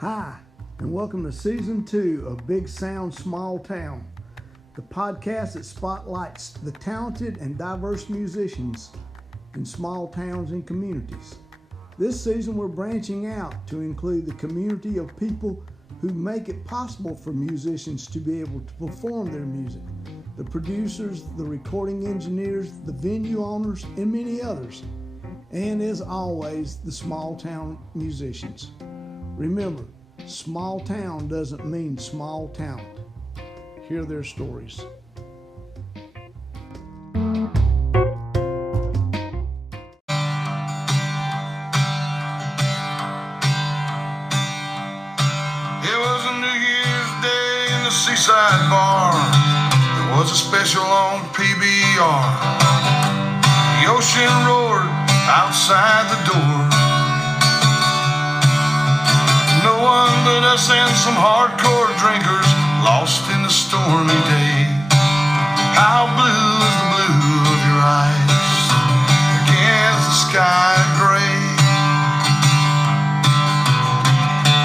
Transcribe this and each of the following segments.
Hi, and welcome to Season 2 of Big Sound Small Town, the podcast that spotlights the talented and diverse musicians in small towns and communities. This season we're branching out to include the community of people who make it possible for musicians to be able to perform their music, the producers, the recording engineers, the venue owners, and many others, and as always, the small town musicians. Remember, small town doesn't mean small talent. Hear their stories. Seaside bar, there was a special on PBR. The ocean roared outside the door. No one but us and some hardcore drinkers lost in the stormy day. How blue is the blue of your eyes against the sky gray?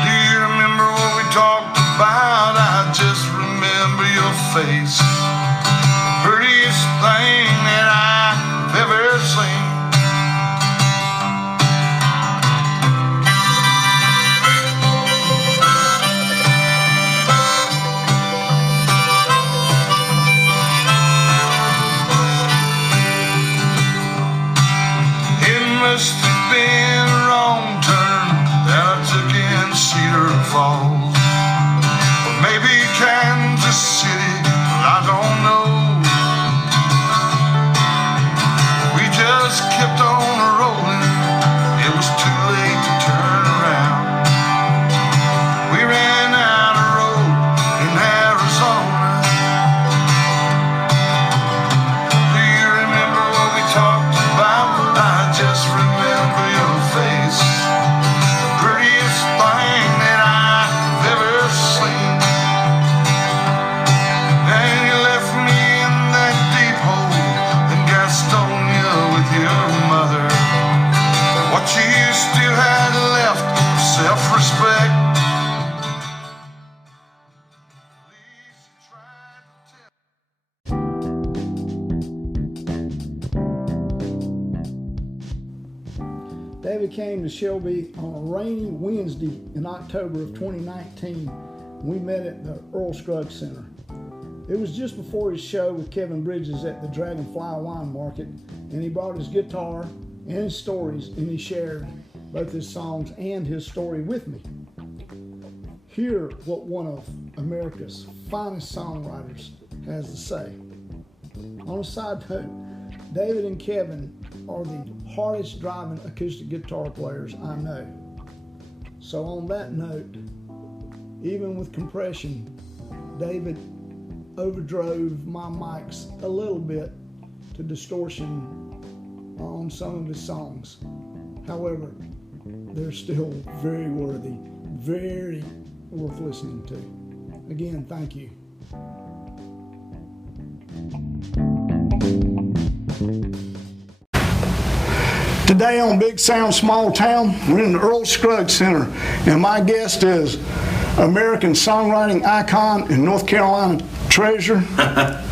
Do you remember what we talked about? I just remember your face, the prettiest thing that I've ever seen. It must have been a wrong turn that I took in Cedar Falls, or maybe Kansas City, I don't know. We just kept on rolling, it was too late to turn around. We ran out of road in Arizona. Do you remember what we talked about? I just remember your face, the prettiest thing that I've ever seen. And you left me in that deep hole in Gastonia with your mother. What you still had left of self-respect, at least you tried to tell. David came to Shelby on a rainy Wednesday in October of 2019. We met at the Earl Scruggs Center. It was just before his show with Kevin Bridges at the Dragonfly Wine Market, and he brought his guitar and his stories, and he shared both his songs and his story with me. Hear what one of America's finest songwriters has to say. On a side note, David and Kevin are the hardest driving acoustic guitar players I know. So on that note, even with compression, David overdrove my mics a little bit to distortion on some of his songs. However, they're still very worthy, very worth listening to. Again, thank you. Today on Big Sound Small Town, we're in the Earl Scruggs Center, and my guest is American songwriting icon and North Carolina treasure,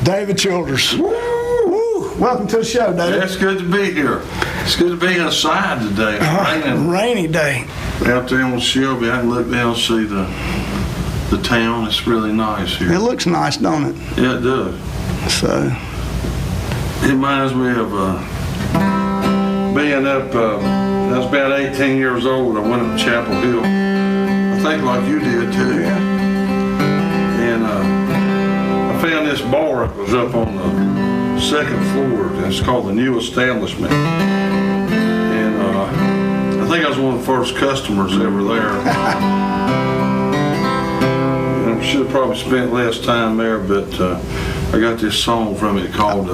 David Childers. Woo! Welcome to the show, David. Yeah, it's good to be here. It's good to be inside today. It's raining. Rainy day. Out there in Shelby, I can look down and see the town. It's really nice here. It looks nice, don't it? Yeah, it does. So, it reminds me of being up, I was about 18 years old. I went up Chapel Hill. I think like you did too. yeah. And I found this bar. It was up on the second floor. It's called the New Establishment. And I think I was one of the first customers ever there. And I should have probably spent less time there, but I got this song from it called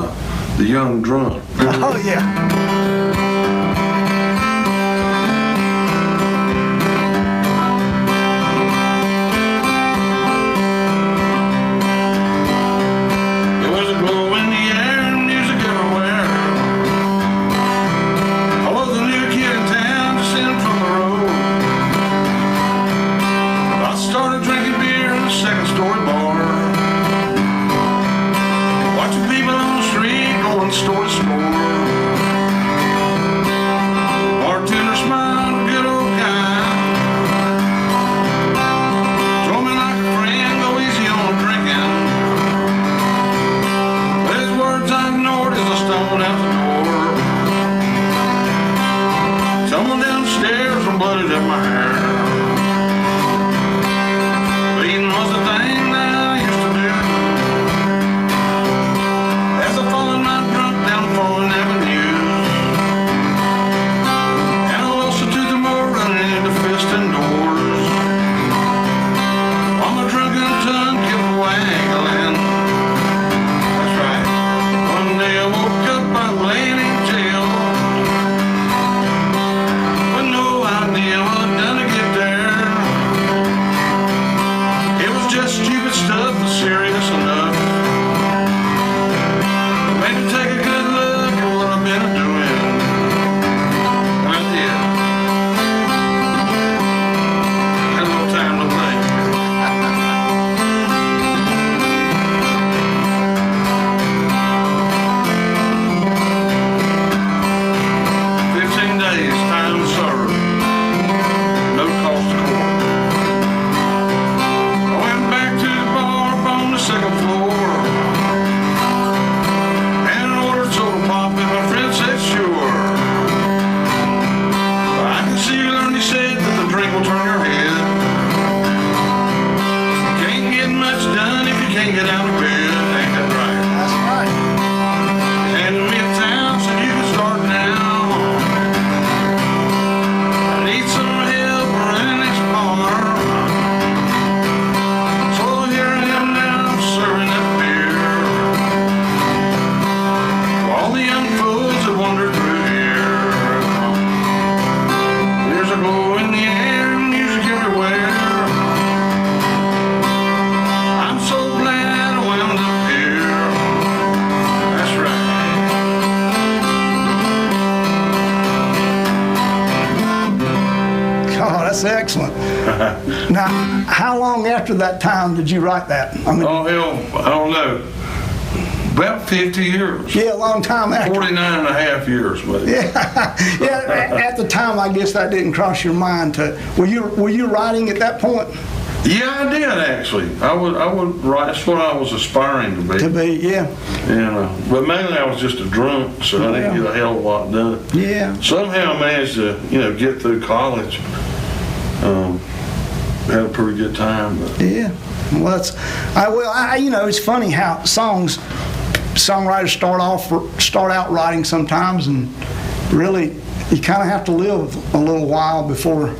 The Young Drunk. Oh, yeah. store to store. Bartender smiled, good old guy. Told me like a friend, go easy on drinking. But his words I ignored as I stumbled out the door. Tumbled downstairs and blooded up my hair. Bleeding was the thing that I used to do. As I followed my drunk down fallen avenues, and I lost it to the more running into fisting doors, while my drunken tongue kept waggling. That's right. One day I woke up by laying in jail, with no idea what I'd done to get there. It was just stupid stuff, but serious enough. Made me take a good look at what I've been doing. And I did. Had a little time to think. 15 days, time to serve. No cost to court. I went back to the bar up on the second floor and ordered soda pop, and my friend said sure. I can see you learned, he said, that the drink will turn your head. Can't get much done if you can't get out of bed. Ain't that right? That's right. Handed me a towel, said you can start now. I need some help running this bar. So here I am now, serving up beer. For all the young fools that wander through here. There's a glow in the air and music everywhere. I'm so glad I wound up here. That's right. Oh, that's excellent. Now, how long after that time did you write that? I mean, Oh, hell, I don't know. About 50 years. yeah, a long time after. 49 and a half years, maybe. Yeah, at the time, I guess that didn't cross your mind to. Were you writing at that point? Yeah, I did actually. I would write. That's what I was aspiring to be. To be, yeah, And but mainly I was just a drunk, so I didn't get a hell of a lot done. yeah. Somehow I managed to, get through college. Had a pretty good time, but Yeah, well, it's funny how songwriters start out writing sometimes, and really you kind of have to live a little while before,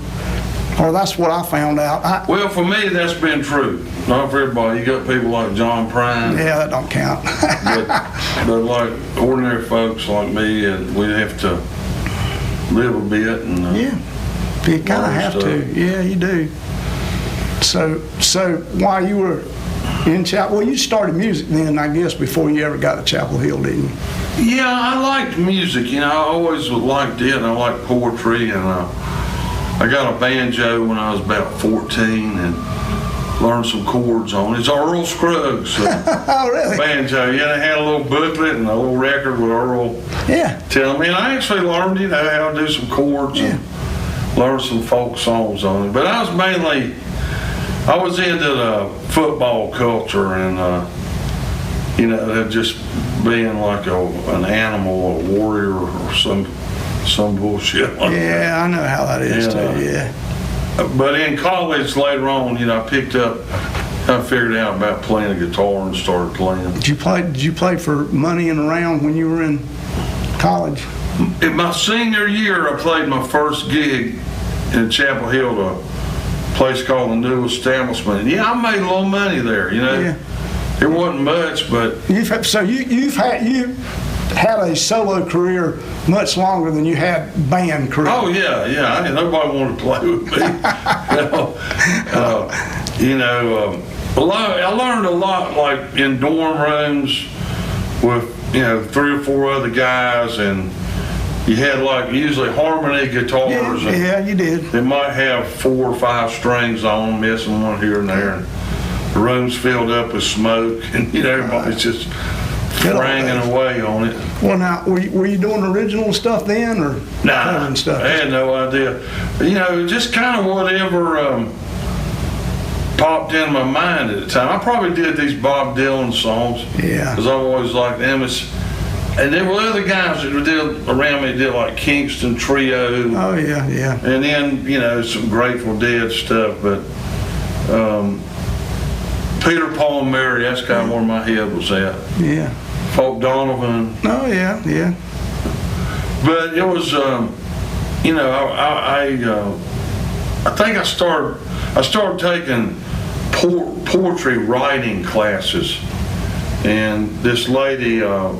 or that's what I found out. well, for me that's been true. Not for everybody. You got people like John Prine, Yeah, that don't count. but like ordinary folks like me, and we have to live a bit and Yeah, you kind of learn have stuff. to. Yeah, you do. So while you were in Chapel, well, you started music then, I guess, before you ever got to Chapel Hill, didn't you? Yeah, I liked music. I always liked it, and I liked poetry, and I got a banjo when I was about 14 and learned some chords on it. It's Earl Scruggs Oh, really? banjo. Yeah, they had a little booklet and a little record with Earl Yeah. telling me, and I actually learned, how to do some chords and learned some folk songs on it. But I was into the football culture and, just being like an animal, a warrior, or some bullshit like that. Yeah, I know how that is And, too. Yeah. But in college later on, I picked up, I figured out about playing a guitar and started playing. Did you play for money and around when you were in college? In my senior year, I played my first gig in Chapel Hill, a place called the New Establishment. And I made a little money there, Yeah. It wasn't much, but You've had a solo career much longer than you had band career. oh yeah, nobody wanted to play with me. I learned a lot, like in dorm rooms with 3 or 4 other guys, and you had like usually harmony guitars. And Yeah, you did. they might have 4 or 5 strings on them, missing one here and there. And the room's filled up with smoke, and everybody's just franging away on it. Well, now, were you doing original stuff then, or covering stuff? I had no idea. You know, just kind of whatever popped in my mind at the time. I probably did these Bob Dylan songs. Yeah. Because I always liked them. And there were other guys that did around me that did like Kingston Trio. Oh, yeah. And then, you know, some Grateful Dead stuff. But Peter, Paul, and Mary, that's kind of where my head was at. Yeah. Folk Donovan. Oh, yeah. But it was, you know, I think I started taking poetry writing classes. And this lady,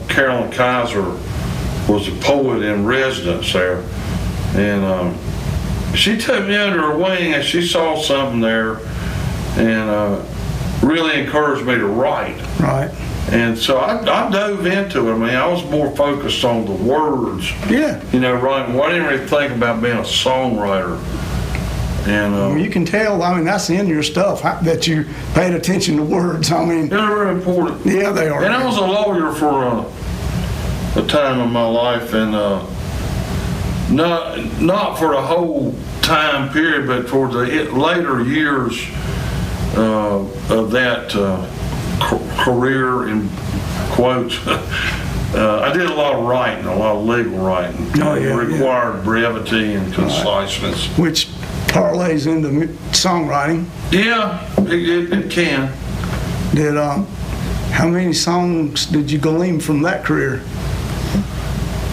Carolin was a poet in residence there. And she took me under her wing and she saw something there and really encouraged me to write. Right. And so I dove into it. I mean, I was more focused on the words. Yeah. You know, writing. Well, I didn't really think about being a songwriter. And well, you can tell, I mean, that's in your stuff, that you paid attention to words. I mean, they're very important. Yeah, they are. And I was a lawyer for a time in my life, and not for the whole time period, but for the later years of that career, in quotes. I did a lot of writing, a lot of legal writing. Oh, yeah, it required brevity and conciseness. Which parlays into songwriting. Yeah, it can. How many songs did you glean from that career?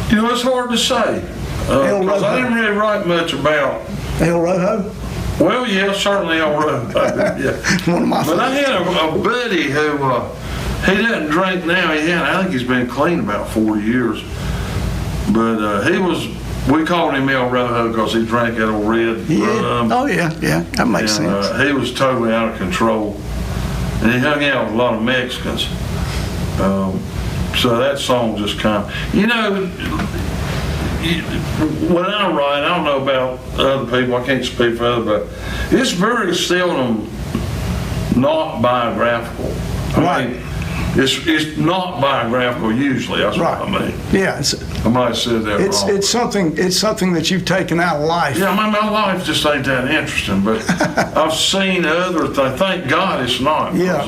You know, it's hard to say. Because I didn't really write much about El Rojo? Well, yeah, certainly El Rojo. Yeah. One of my But I had a buddy who, he doesn't drink now. I think he's been clean about 4 years. But we called him El Rojo because he drank that old red rum. Oh, yeah, that makes sense. He was totally out of control. And he hung out with a lot of Mexicans. So that song just kind of, you know, when I write, I don't know about other people, I can't speak for others, but it's very seldom not biographical. I mean, it's not biographical usually, that's what I mean. Yeah. I might have said that wrong. It's something that you've taken out of life. Yeah, my life just ain't that interesting, but I've seen other things. Thank God it's not. Yeah,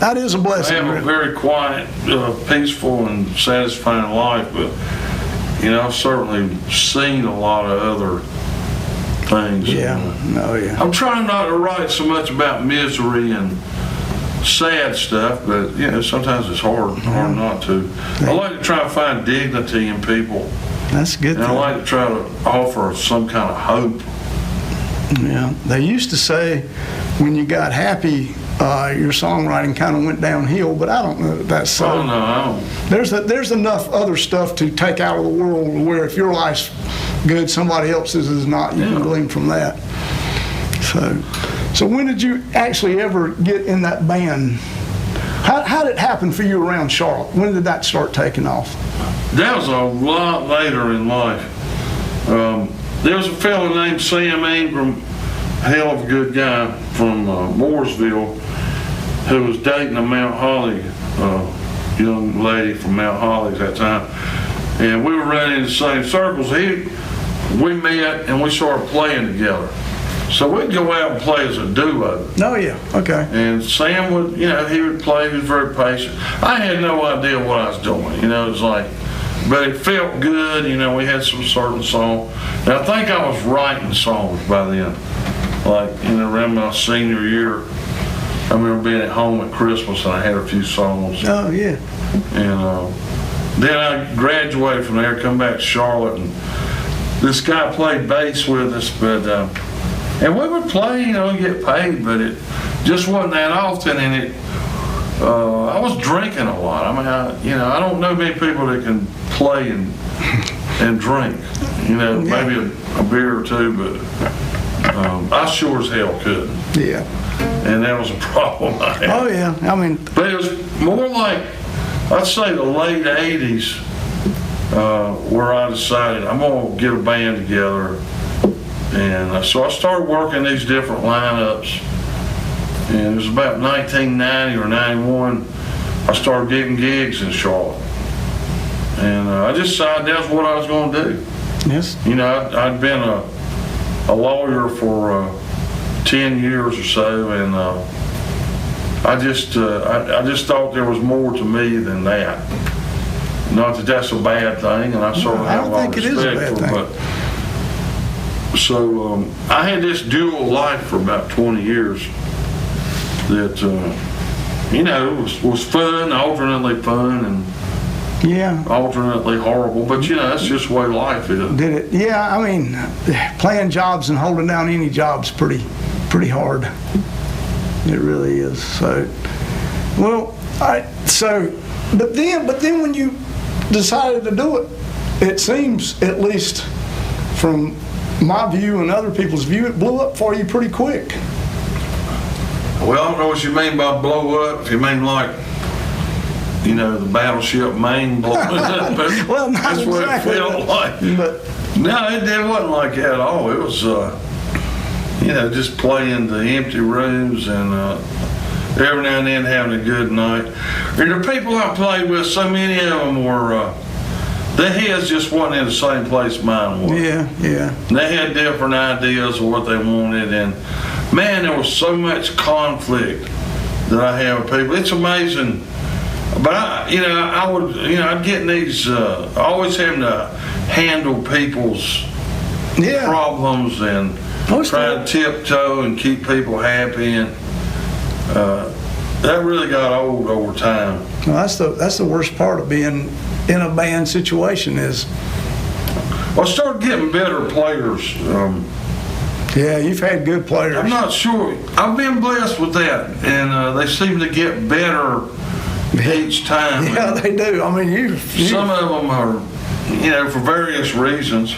that is a blessing. I have a very quiet, peaceful, and satisfying life, but you know, I've certainly seen a lot of other things. Yeah, I'm trying not to write so much about misery and sad stuff, but you know, sometimes it's hard not to. I like to try to find dignity in people. That's good. And I like to try to offer some kind of hope. Yeah, they used to say when you got happy, your songwriting kind of went downhill, but I don't know if that's so. Oh, no, I don't. There's enough other stuff to take out of the world where if your life's good, somebody else's is not. You can glean from that. So when did you actually ever get in that band? How did it happen for you around Charlotte? When did that start taking off? That was a lot later in life. There was a fellow named Sam Ingram, hell of a good guy from Mooresville, who was dating a Mount Holly young lady from Mount Holly at that time. And we were running in the same circles. We met and we started playing together. So we'd go out and play as a duo. Oh, yeah, okay. And Sam would, you know, he would play, he was very patient. I had no idea what I was doing, you know, it was like, but it felt good, you know, we had some certain songs. And I think I was writing songs by then, like, you know, around my senior year. I remember being at home at Christmas and I had a few songs. Oh, yeah. And then I graduated from there, come back to Charlotte, and this guy played bass with us, but and we would play, you know, and get paid, but it just wasn't that often. And I was drinking a lot. I mean, I don't know many people that can play and drink. You know, maybe a beer or two, but I sure as hell couldn't. Yeah. And that was a problem I had. Oh yeah, I mean. But it was more like, I'd say the late '80s, where I decided I'm gonna get a band together. And so I started working these different lineups, and it was about 1990 or 91 I started getting gigs in Charlotte. And I just decided that's what I was going to do. Yes. You know, I'd been a lawyer for 10 years or so, and I just thought there was more to me than that. Not that that's a bad thing, and I certainly have a lot of respect for it. But so I had this dual life for about 20 years that you know was fun, alternately fun, and alternately horrible. But you know, that's just the way life is. Did it? Yeah, I mean, playing jobs and holding down any job's pretty hard. It really is. So, well, but then when you decided to do it, it seems, at least from my view and other people's view, it blew up for you pretty quick. Well, I don't know what you mean by blow up. If you mean like, you know, the battleship Maine blowing up, well, not that's exactly, what it felt like. But no, it wasn't like that at all. It was, you know, just playing the empty rooms and every now and then having a good night. And the people I played with, so many of them were, their heads just wasn't in the same place mine was. Yeah. And they had different ideas of what they wanted, and man, there was so much conflict that I had with people. It's amazing. But I'd get in these, always having to handle people's problems and try to tiptoe and keep people happy, and that really got old over time. Well, that's the worst part of being in a band situation is. Well, I started getting better players. Yeah, you've had good players. I'm not sure. I've been blessed with that, and they seem to get better each time. Yeah, they do. I mean, some of them are, you know, for various reasons,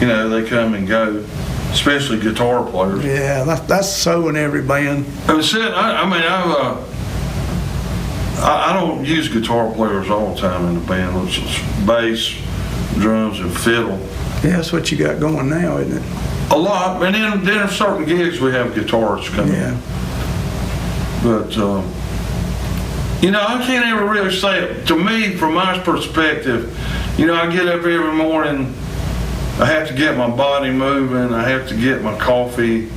you know, they come and go, especially guitar players. Yeah, that's so in every band. I don't use guitar players all the time in the band. It's just bass, drums, and fiddle. Yeah, that's what you got going now, isn't it? A lot, and then certain gigs we have guitarists come in. But you know, I can't ever really say it. To me, from my perspective, you know, I get up every morning, I have to get my body moving, I have to get my coffee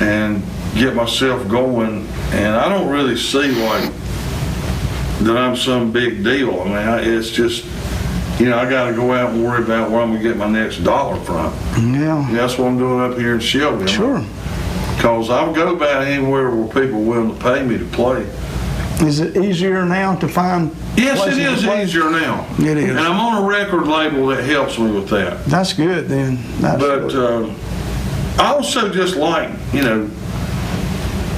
and get myself going, and I don't really see like that I'm some big deal. I mean, it's just, you know, I got to go out and worry about where I'm going to get my next dollar from. Yeah. And that's what I'm doing up here in Shelby. Sure. Because I'll go about anywhere where people are willing to pay me to play. Is it easier now to find? Yes, it is easier now. It is. And I'm on a record label that helps me with that. That's good then. But I also just like, you know,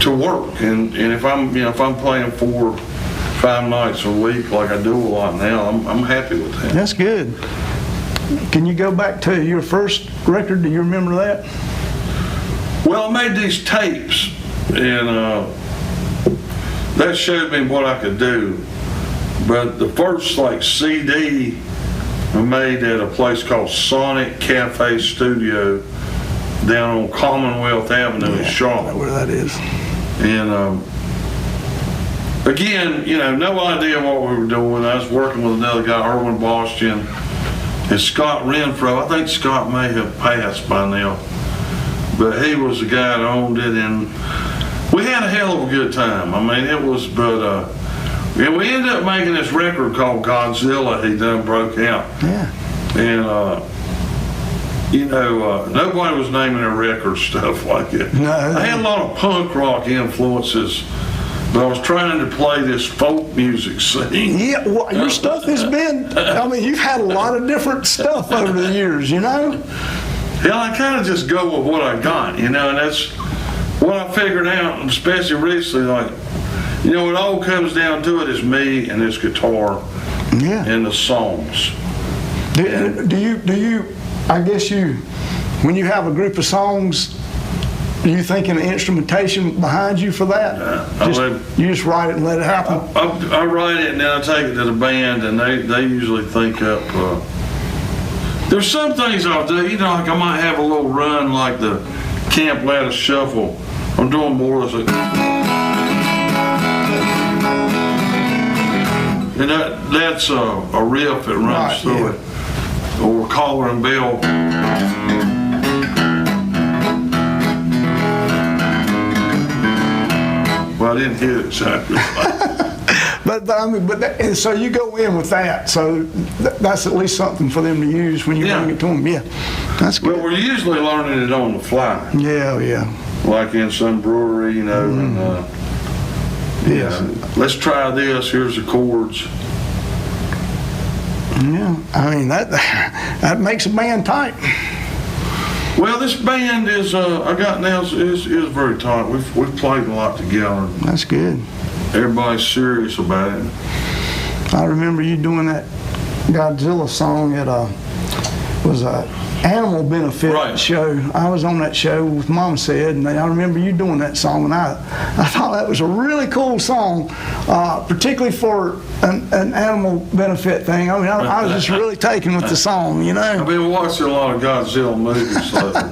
to work. And if I'm playing 4 or 5 nights a week like I do a lot now, I'm happy with that. That's good. Can you go back to your first record? Do you remember that? Well, I made these tapes, and that showed me what I could do. But the first CD I made at a place called Sonic Cafe Studio down on Commonwealth Avenue in Charlotte. Where that is. And again, you know, no idea what we were doing. I was working with another guy, Erwin Boston, and Scott Renfro. I think Scott may have passed by now, but he was the guy that owned it, and we had a hell of a good time. I mean, it was, but and we ended up making this record called Godzilla. He done broke out. Yeah. And you know, nobody was naming their record stuff like that. No. I had a lot of punk rock influences, but I was trying to play this folk music scene. Yeah, well, your stuff has been, I mean, you've had a lot of different stuff over the years, you know? Yeah, I kind of just go with what I got, you know, and that's what I figured out, especially recently, like, you know, it all comes down to it is me and this guitar and the songs. Do you, I guess when you have a group of songs, do you think in the instrumentation behind you for that? You just write it and let it happen? I write it and then I take it to the band, and they usually think up. There's some things I'll do, you know, like I might have a little run like the Camp Ladder Shuffle. I'm doing more of it. And that's a riff that runs through it. Or collar and bell. Well, I didn't hit it exactly. And so you go in with that, so that's at least something for them to use when you bring it to them. Yeah, that's good. Well, we're usually learning it on the fly. Yeah. Like in some brewery, you know, and let's try this. Here's the chords. Yeah, I mean that makes a band tight. Well, this band is I got now is very tight. We've played a lot together. That's good. Everybody's serious about it. I remember you doing that Godzilla song at was a animal benefit show. I was on that show with Mom Said, and I remember you doing that song, and I thought that was a really cool song, particularly for an animal benefit thing. I mean, I was just really taken with the song, you know. I've been watching a lot of Godzilla movies lately.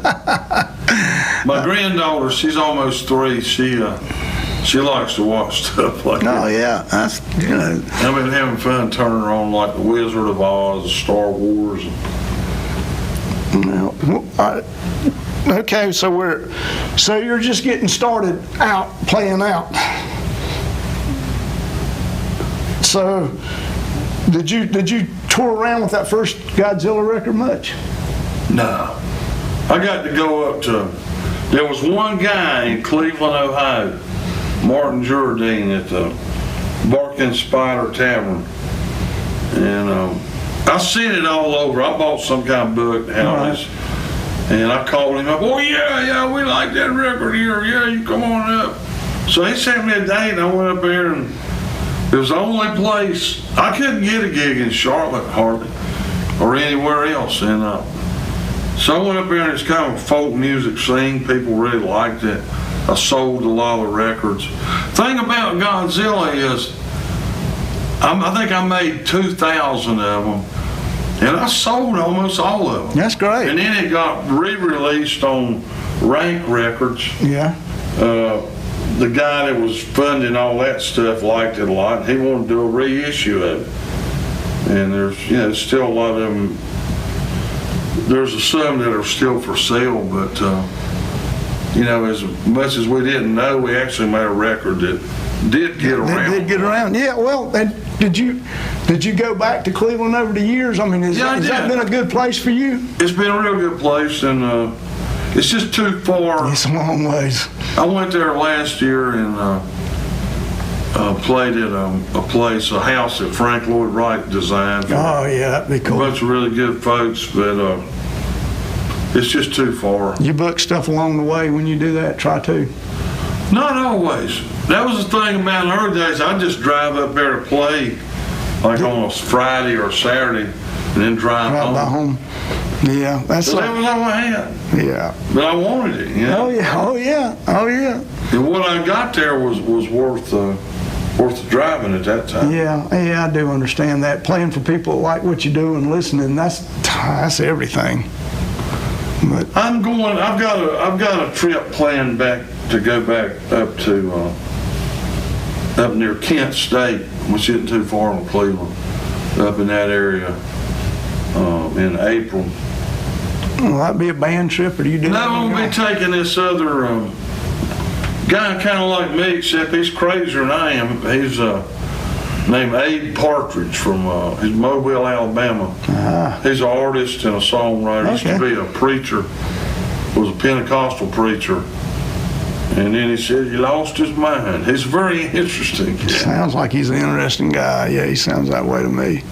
My granddaughter, she's almost 3. She likes to watch stuff like that. Oh yeah, that's I've been having fun turning her on like The Wizard of Oz, Star Wars. Okay, so you're just getting started out playing out. So did you tour around with that first Godzilla record much? No, I got to go up to. There was one guy in Cleveland, Ohio, Martin Jardine at the Barking Spider Tavern, and I seen it all over. I bought some kind of book, and I called him up. Oh yeah, we like that record here. Yeah, you come on up. So he sent me a date, and I went up there, and it was the only place I couldn't get a gig in Charlotte hardly, or anywhere else. And so I went up there, and it's kind of a folk music scene. People really liked it. I sold a lot of the records. Thing about Godzilla is, I think I made 2,000 of them, and I sold almost all of them. That's great. And then it got re-released on Rank Records. Yeah. The guy that was funding all that stuff liked it a lot, and he wanted to do a reissue of it. And there's still a lot of them. There's some that are still for sale, but as much as we didn't know, we actually made a record that did get around. Did get around. Yeah. Well, did you go back to Cleveland over the years? I mean, has that been a good place for you? It's been a real good place, and it's just too far. It's a long ways. I went there last year and played at a house that Frank Lloyd Wright designed. Oh yeah, that'd be cool. A bunch of really good folks, but it's just too far. You book stuff along the way when you do that. Try to. Not always. That was the thing about in the early days. I'd just drive up there to play, like on a Friday or Saturday, and then drive home. By home. Yeah, that's. So that was all I had. Yeah. But I wanted it. You know? Oh yeah. And what I got there was worth the driving at that time. Yeah, I do understand that. Playing for people that like what you do and listening, that's everything. But I've got a trip planned to go back up to up near Kent State, which isn't too far from Cleveland, up in that area in April. Will that be a band trip, or do you do? No, I'm gonna be taking this other guy, kind of like me, except he's crazier than I am. He's named Abe Partridge from he's Mobile, Alabama. He's an artist and a songwriter. He used to be a preacher, was a Pentecostal preacher. And then he said he lost his mind. He's very interesting. Sounds like he's an interesting guy. Yeah, he sounds that way to me.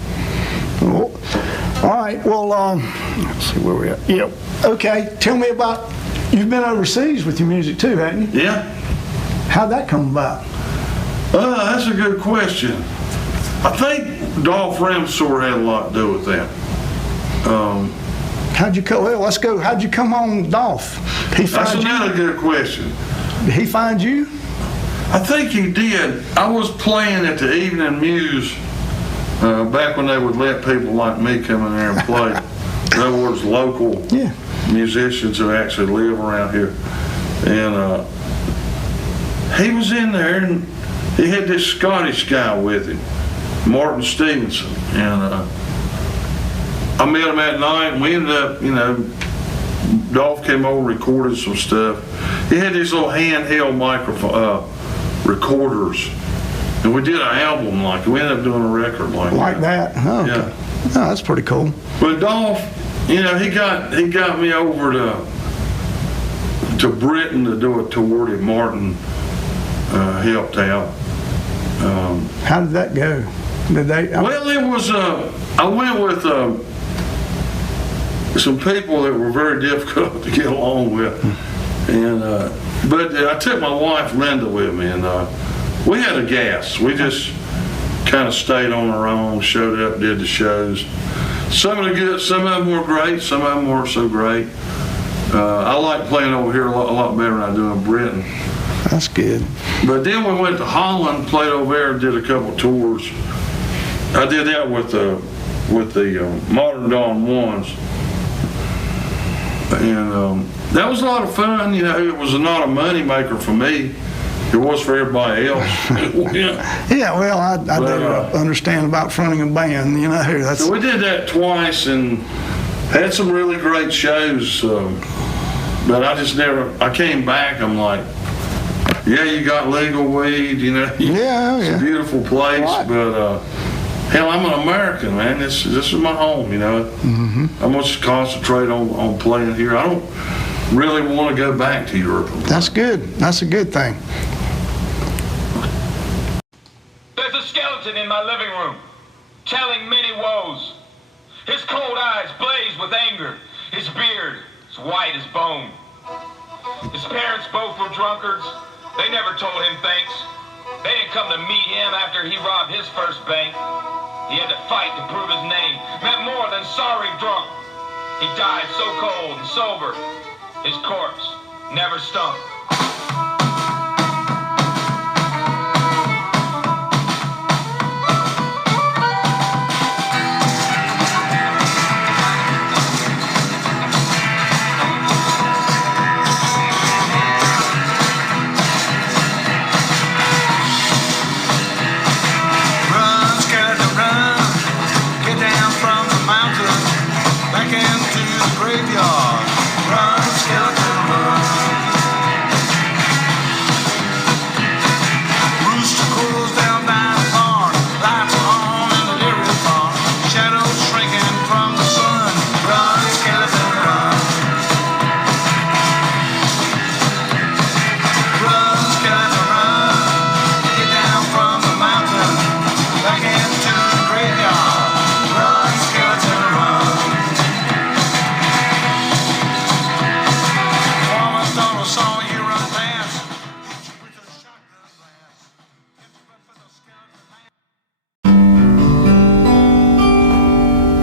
Well, all right, well, let's see where we're at. Yeah, okay, tell me about, you've been overseas with your music too, haven't you? Yeah. How'd that come about? That's a good question. I think Dolph Ramsor had a lot to do with that. How'd you come on Dolph? That's another good question. Did he find you? I think he did. I was playing at the Evening Muse back when they would let people like me come in there and play. In other words, local musicians who actually live around here. And he was in there, and he had this Scottish guy with him. Martin Stevenson, and I met him at night, and we ended up, Dolph came over, recorded some stuff. He had these little handheld microphone recorders, and we did an album we ended up doing a record like that. Oh, okay. Yeah. Oh, that's pretty cool. But Dolph, he got me over to Britain to do a tour that Martin helped out. How did that go? Did they? Well, it was. I went with some people that were very difficult to get along with, and but I took my wife Linda with me, and we had a gas. We just kind of stayed on our own, showed up, did the shows. Some of them were great, some of them weren't so great. I like playing over here a lot better than I do in Britain. That's good. But then we went to Holland, played over there, did a couple tours. I did that with the Modern Dawn Ones, and that was a lot of fun. It was not a money maker for me. It was for everybody else. Yeah, well, I do understand about fronting a band. That's. So we did that twice and had some really great shows. But I just never. I came back. I'm like, yeah, you got legal weed. Yeah. It's a beautiful place, right. But hell, I'm an American, man. This is my home. Mm-hmm. I'm gonna just concentrate on playing here. I don't really want to go back to Europe. That's good. That's a good thing. There's a skeleton in my living room, telling many woes. His cold eyes blaze with anger. His beard is white as bone. His parents both were drunkards. They never told him thanks. They didn't come to meet him after he robbed his first bank. He had to fight to prove his name. Meant more than sorry drunk. He died so cold and sober. His corpse never stunk.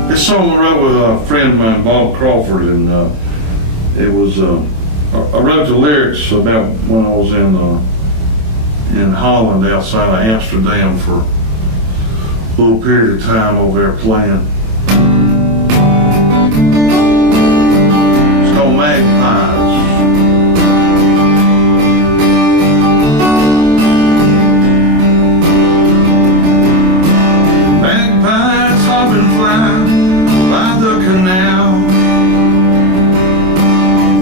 This song I wrote with a friend of mine, Bob Crawford, and it was I wrote the lyrics about when I was in Holland, outside of Amsterdam, for a little period of time over there playing. It's called Magpies. Magpies hopping flying by the canal.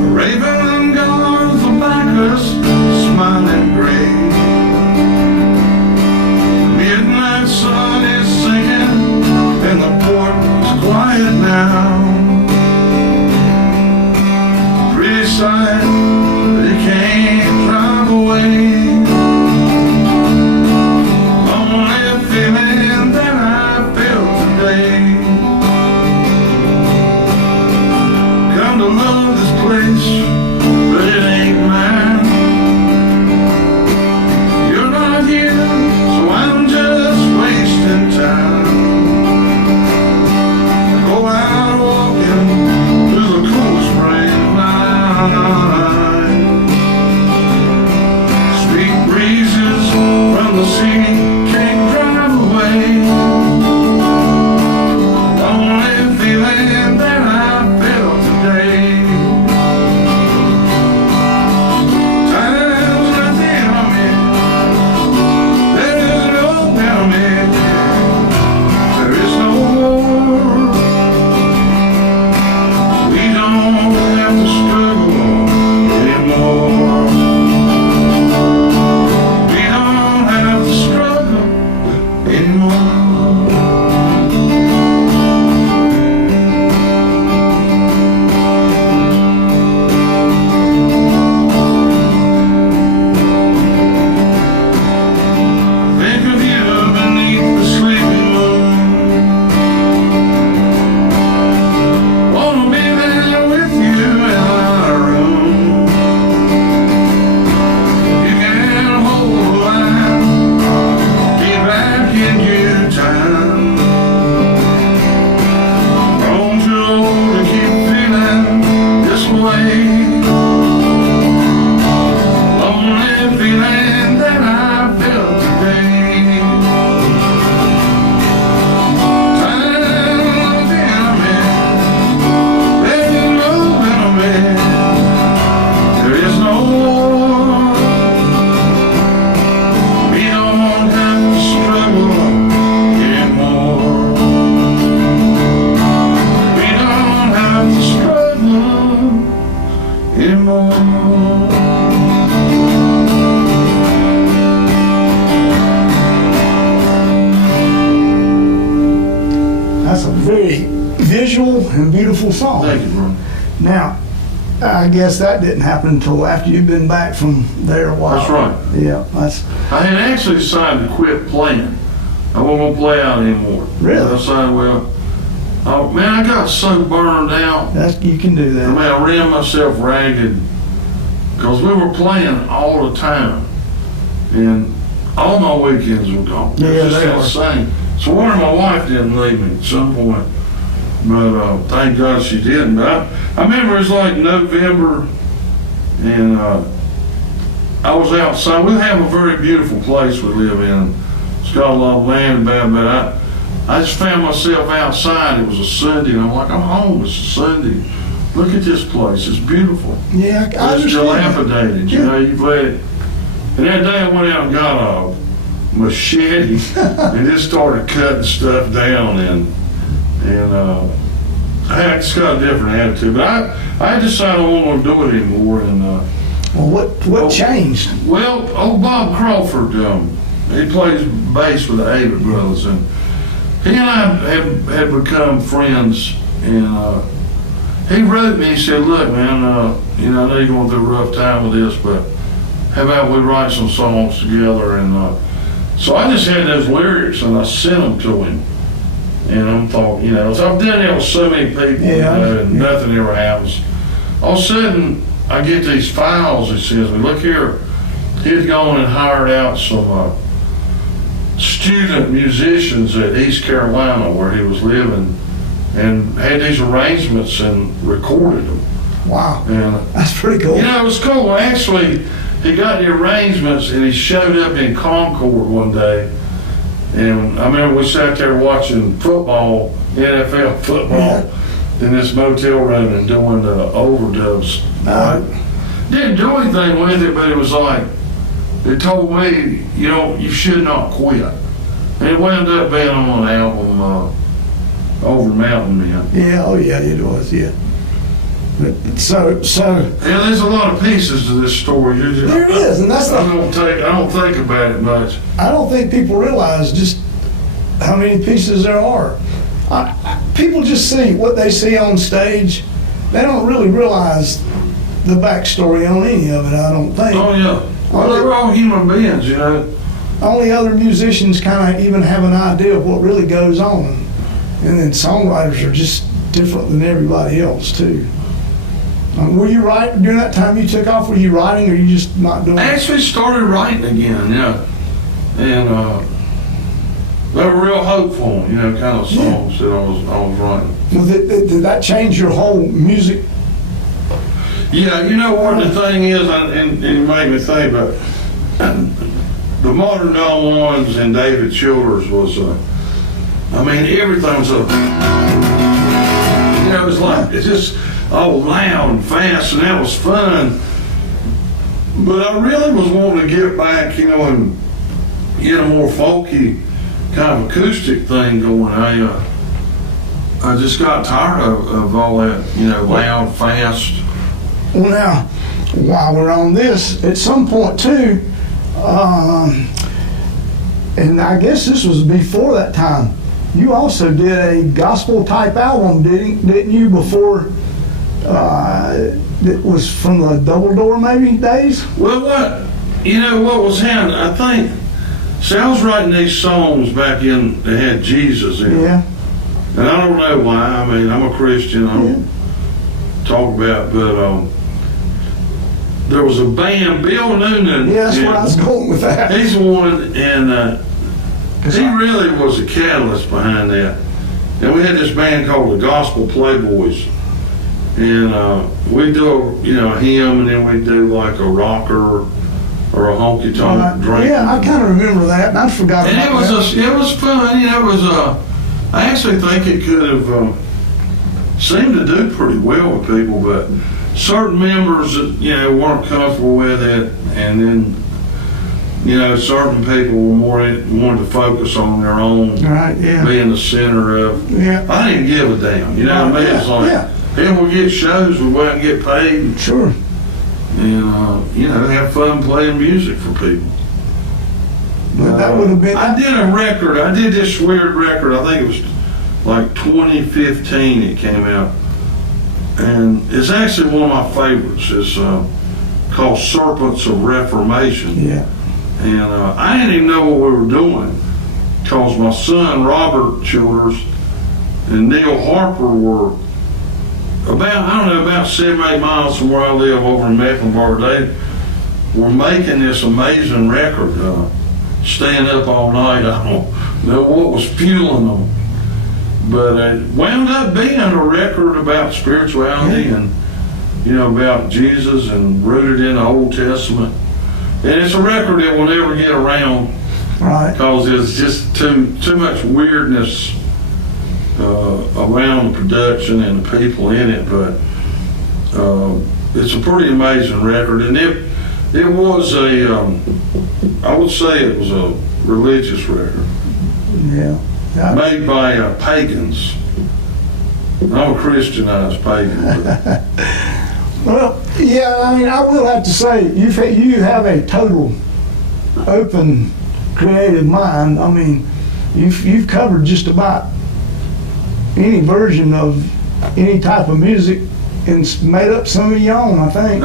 The raven guards the bikers smiling gray. Midnight sun is sinking and the port is quiet now. Pretty sight, but it can't drive away. Only feeling that I felt today. Come to love this place, but it ain't mine. You're not here, so I'm just wasting time. Go out walking through the cool spring night. Sweet breezes from the sea can't drive away. Only feeling that I felt today. beautiful song. Thank you, bro. Now, I guess that didn't happen until after you've been back from there a while. That's right. Yeah, that's. I had actually decided to quit playing. I wasn't going to play out anymore. Really? I decided, well, oh, man, I got so burned out. You can do that. I mean, I ran myself ragged because we were playing all the time. And all my weekends were gone. Yeah, Just they that were. same. So wonder my wife didn't leave me at some point. But thank God she didn't. But I remember it was like November, and I was outside. We have a very beautiful place we live in. It's got a lot of land about, but I just found myself outside. It was a Sunday, and I'm like, I'm home. It's a Sunday. Look at this place. It's beautiful. Yeah, I It's understand. dilapidated. You Yeah. know, you've let it. And that day I went out and got a machete and just started cutting stuff down, and I just got a different attitude. But I decided I wasn't going to do it anymore. And Well, what changed? well, old Bob Crawford, he plays bass with the Avett Brothers, and he and I had become friends. And he wrote me. He said, "Look, man, you know, I know you're going through a rough time with this, but how about we write some songs together?" And so I just had those lyrics and I sent them to him. And I'm thought, you know, so I've done that with so many people, you know, and nothing ever happens. All of a sudden, I get these files. It says, "Look here, he'd gone and hired out some student musicians at East Carolina where he was living, and had these arrangements and recorded them." Wow, And that's pretty cool. you know, it was cool. Actually, he got the arrangements and he showed up in Concord one day. And I remember we sat there watching football, NFL football, in this motel room and doing the overdubs. Didn't do anything with it, but it was like, it told me, you know, you should not quit. And it wound up being on an album, Over Mountain Men. Yeah, oh yeah, it was, yeah. But so Yeah, there's a lot of pieces to this story. there it is, and that's I don't think about it much. I don't think people realize just how many pieces there are. People just see what they see on stage. They don't really realize the backstory on any of it, I don't think. Oh yeah. Well, they're all human beings, you know. Only other musicians kind of even have an idea of what really goes on. And then songwriters are just different than everybody else, too. Were you writing during that time you took off? Were you writing, or you just not doing I it? actually started writing again, yeah. And they were real hopeful, you know, kind of songs that I was writing. Well, did that change your whole music? Yeah, you know what the thing is, and it made me think about the Modern Don Juans and David Childers was, I mean, everything was you know, it was like, it's just all loud and fast, and that was fun. But I really was wanting to get back, you know, and get a more folky kind of acoustic thing going. I just got tired of all that, you know, loud, fast. Well, now, while we're on this, at some point too, and I guess this was before that time, you also did a gospel type album, didn't you? Before it was from the Double Door maybe days. Well, what was happening? I think. See, I was writing these songs back in that had Jesus in them. Yeah. And I don't know why. I mean, I'm a Christian. I don't talk about, but there was a band, Bill Noonan. Yeah, that's where I was going with that. He's one, and he really was a catalyst behind that. And we had this band called the Gospel Playboys, and we do a hymn, and then we do like a rocker or a honky tonk drink. Yeah, I kind of remember that, and I forgot and about that. It was fun. You know, it was I actually think it could have seemed to do pretty well with people, but certain members that weren't comfortable with it, and then certain people were wanted to focus on their own, being the center of. Yeah. I didn't give a damn. You know what I mean? It's like, hey, we get shows, we go out and get paid. Sure. And have fun playing music for people. But that would have been. I did a record. I did this weird record. I think it was like 2015 it came out. And it's actually one of my favorites. It's called Serpents of Reformation. Yeah. And I didn't even know what we were doing because my son Robert Childers and Neil Harper were about 7-8 miles from where I live over in Mecklenburg. They were making this amazing record, staying up all night. I don't know what was fueling them, but it wound up being a record about spirituality and, about Jesus and rooted in the Old Testament. And it's a record that will never get around, right? Because there's just too much weirdness around the production and the people in it. But it's a pretty amazing record, and it was I would say it was a religious record. Yeah. Made by pagans. I'm a Christianized pagan. But. Well, yeah, I mean, I will have to say, you have a total open, creative mind. I mean, you've covered just about any version of any type of music and made up some of your own, I think.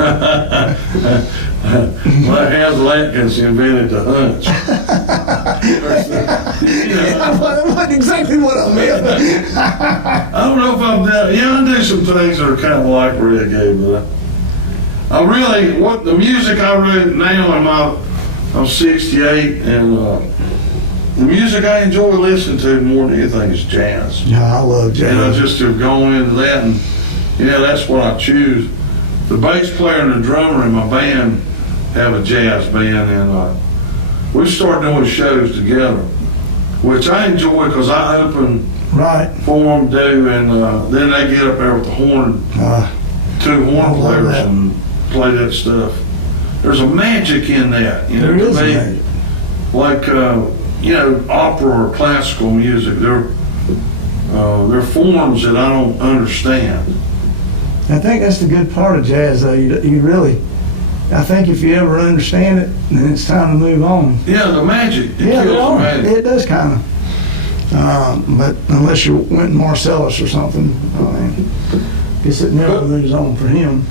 Well, Hans Latkins invented the hunch. That wasn't exactly what I meant. I don't know if I've done, I do some things that are kind of like reggae, but what the music I read now, I'm 68, and the music I enjoy listening to more than anything is jazz. Yeah, I love jazz. And I just have gone into that, and that's what I choose. The bass player and the drummer in my band have a jazz band, and we started doing shows together, which I enjoy because I open for them, and then they get up there with the two horn players and play that stuff. There's a magic in that, there is magic. Like opera or classical music. They're forms that I don't understand. I think that's the good part of jazz, though. You really, I think if you ever understand it, then it's time to move on. Yeah, the magic. It does kind of. But unless you went Marcellus or something, I mean, I guess it never moves on for him.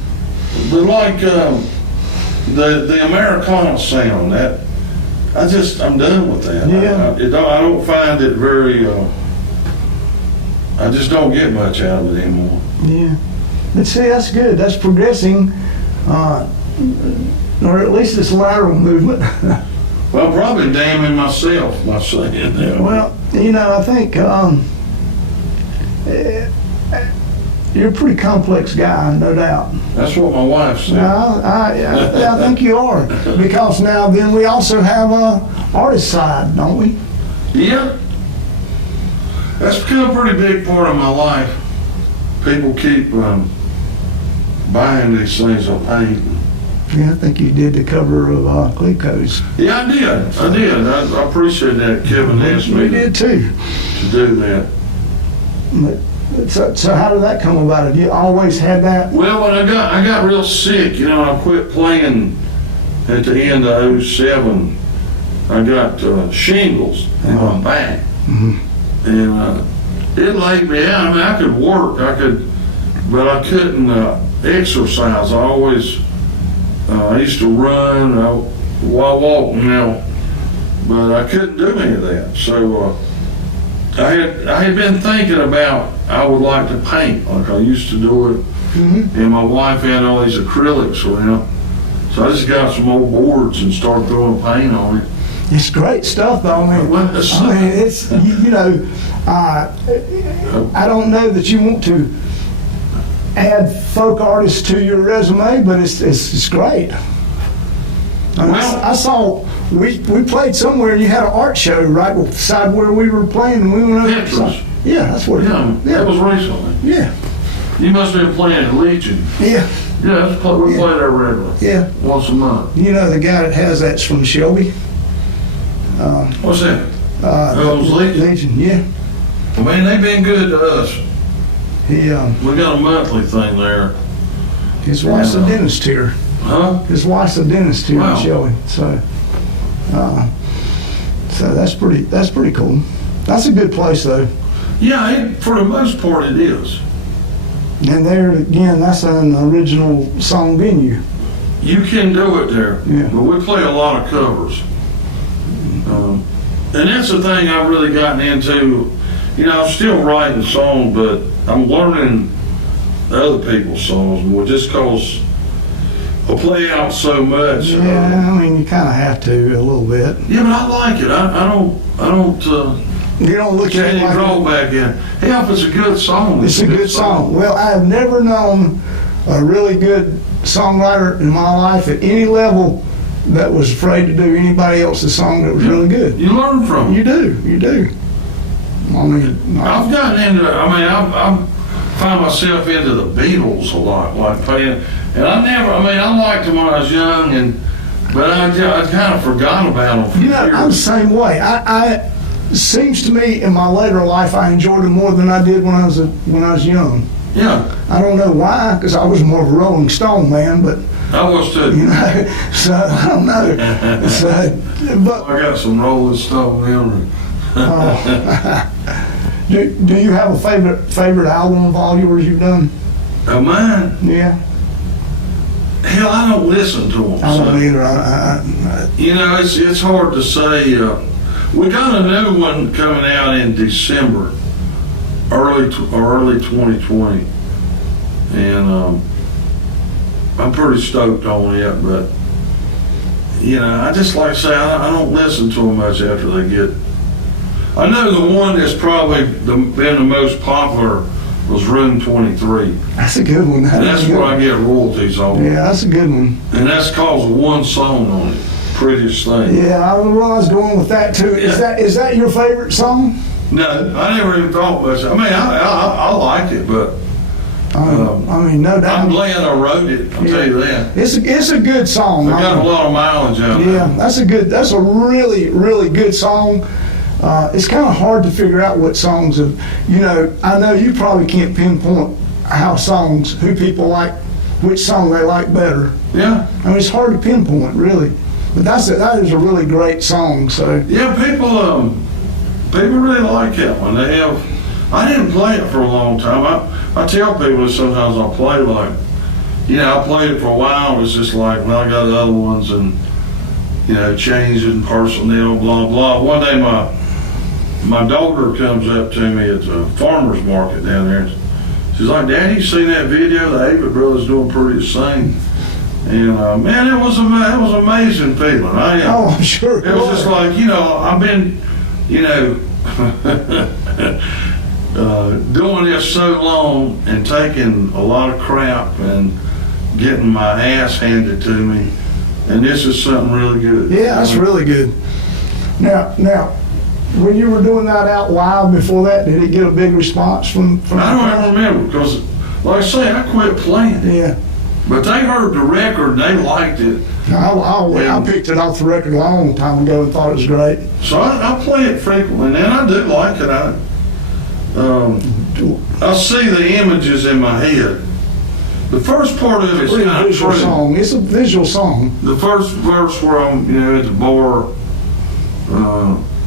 But like the Americana sound, that I'm done with that. Yeah. I don't find it very. I just don't get much out of it anymore. Yeah. But see, that's good. That's progressing, or at least it's lateral movement. Well, probably damning myself by saying that. Well, I think you're a pretty complex guy, no doubt. That's what my wife said. No, I think you are, because now then we also have a artist side, don't we? Yeah. That's become a pretty big part of my life. People keep buying these things on paint. Yeah, I think you did the cover of Clico's. Yeah, I did. I appreciate that. Kevin asked me to do that. But, so how did that come about? Have you always had that? Well, when I got real sick, I quit playing at the end of 2007. I got shingles in my back. Mm-hmm. And it laid me out. I mean, I could work, but I couldn't exercise. I used to run, while walking now, but I couldn't do any of that. So I had been thinking about I would like to paint like I used to do it. Mm-hmm. And my wife had all these acrylics around, so I just got some old boards and started throwing paint on it. It's great stuff, though. I mean, it's I don't know that you want to add folk artists to your resume, but it's great. I saw we played somewhere and you had an art show right beside where we were playing, and we went over. Yeah, that's what. Yeah, that was recently. Yeah. You must have been playing at Legion. Yeah. Yeah, we play there regularly. Yeah. Once a month. The guy that has that's from Shelby. What's that? Legion. Yeah. I mean, they've been good to us. We got a monthly thing there. His wife's a dentist here. Huh? His wife's a dentist here in Shelby. So that's pretty cool. That's a good place, though. Yeah, for the most part, it is. And there again, that's an original song venue. You can do it there, Yeah. but we play a lot of covers. And that's the thing I've really gotten into. You know, I'm still writing songs, but I'm learning other people's songs. Well, just because I play out so much. Yeah, I mean, you kind of have to a little bit. Yeah, but I like it. I don't. You don't look at it any like drawback in. Hey, if it's a good song, it's a good song. Well, I have never known a really good songwriter in my life at any level that was afraid to do anybody else's song that was really good. You learn from it. You do. I mean, I've gotten into. I mean, I find myself into the Beatles a lot, like playing. And I liked them when I was young, but I kind of forgot about them for you know, years. I'm the same way. It seems to me in my later life I enjoyed them more than I did when I was young. Yeah, I don't know why, because I was more of a Rolling Stone man, but I was too. you know, so I don't know. But I got some Rolling Stone memory. do you have a favorite album of all yours you've done? Mine? Yeah. Hell, I don't listen to them. I don't either. You know, it's hard to say. We got a new one coming out in December, early 2020, and I'm pretty stoked on it. But you know, I just like to say I don't listen to them much after they get. I know the one that's probably been the most popular was Room 23. That's a good one. And that's where I get royalties on. Yeah, that's a good one. And that's cause of one song on it. Prettiest Thing. Yeah, I was going with that too. Yeah. Is that your favorite song? No, I never even thought much. I mean, I liked it, but I mean, no doubt. I'm glad I wrote it. I'll tell you that. It's a good song. I got a lot of mileage out of it. Yeah, that's a really, really good song. It's kind of hard to figure out what songs of, you know, I know you probably can't pinpoint who people like, which song they like better. Yeah. I mean, it's hard to pinpoint, really. But that is a really great song, so. Yeah, people really like that one. I didn't play it for a long time. I tell people that sometimes I'll play like, you know, I played it for a while. It was just like, well, I got other ones and, you know, changing personnel, blah, blah. One day my daughter comes up to me at the farmer's market down there. She's like, Daddy, you seen that video? The Avett Brothers doing Pretty to Sing. And man, it was an amazing feeling. I'm sure it was just like, you know, I've been, you know, doing this so long and taking a lot of crap and getting my ass handed to me, and this is something really good. Yeah, that's really good. Now, when you were doing that out live before that, did it get a big response from I don't even remember because, like I say, I quit playing it. Yeah. But they heard the record and they liked it. I picked it off the record a long time ago and thought it was great. So I play it frequently, and I do like it. I see the images in my head. The first part of it's Pretty kind of visual true. song. It's a visual song. The first verse where I'm, you know, at the bar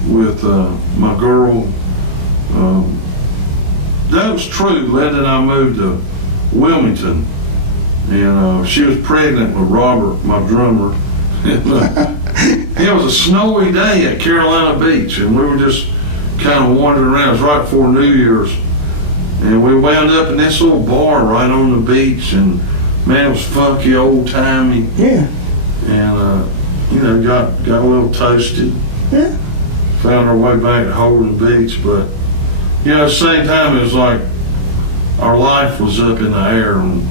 with my girl, that was true. Linda and I moved to Wilmington, and she was pregnant with Robert, my drummer. It was a snowy day at Carolina Beach, and we were just kind of wandering around. It was right before New Year's, and we wound up in this little bar right on the beach, and man, it was funky, old-timey. Yeah. And you know, got a little toasted. Yeah. Found our way back to Holden Beach, but you know, at the same time, it was like our life was up in the air, and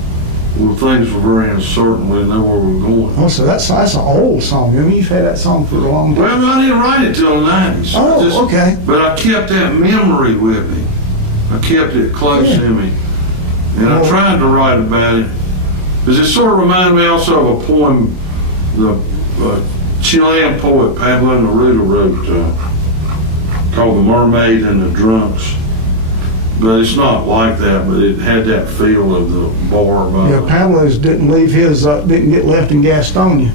things were very uncertain. We didn't know where we were going. Oh, so that's an old song. I mean, you've had that song for a long time. Well, I didn't write it till the 90s. Oh, okay. But I kept that memory with me. I kept it close to me. And I tried to write about it. Because it sort of reminded me also of a poem the Chilean poet Pablo Neruda wrote called The Mermaid and the Drunks. But it's not like that, but it had that feel of the bar. Yeah, Pablo's didn't leave his, didn't get left in Gastonia.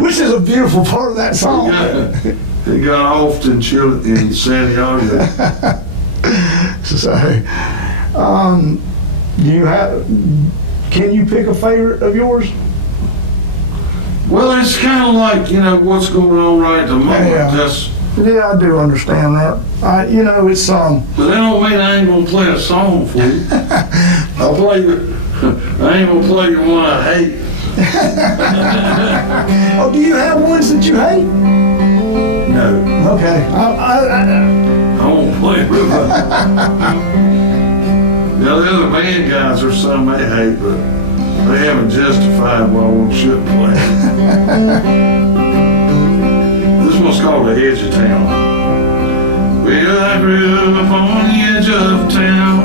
Which is a beautiful part of that song. He got off in Chile, in Santiago. So, can you pick a favorite of yours? Well, it's kind of like, what's going on right at the moment. Yeah, I do understand that. It's But that don't mean I ain't gonna play a song for you. I ain't gonna play the one I hate. Oh, do you have ones that you hate? No. Okay. I won't play with them. The other band guys are some they hate, but they haven't justified why we shouldn't play. This one's called The Edge of Town. Well, I grew up on the edge of town,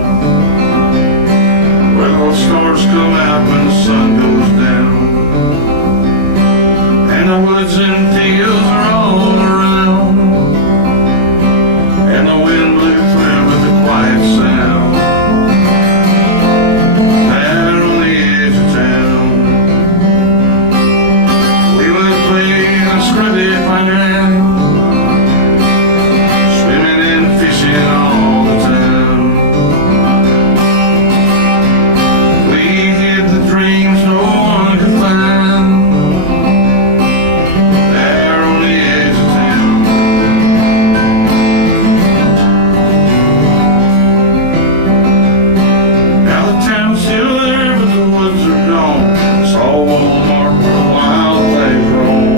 where the stars come out when the sun goes down, and the woods and fields are all around, and the wind blew through with a quiet sound. There on the edge of town, we would play in a scrubby playground, swimming and fishing all the time. We hid the dreams no one could find. There on the edge of town. Now the town's still there, but the woods are gone. It's all one mark where the wild things roam.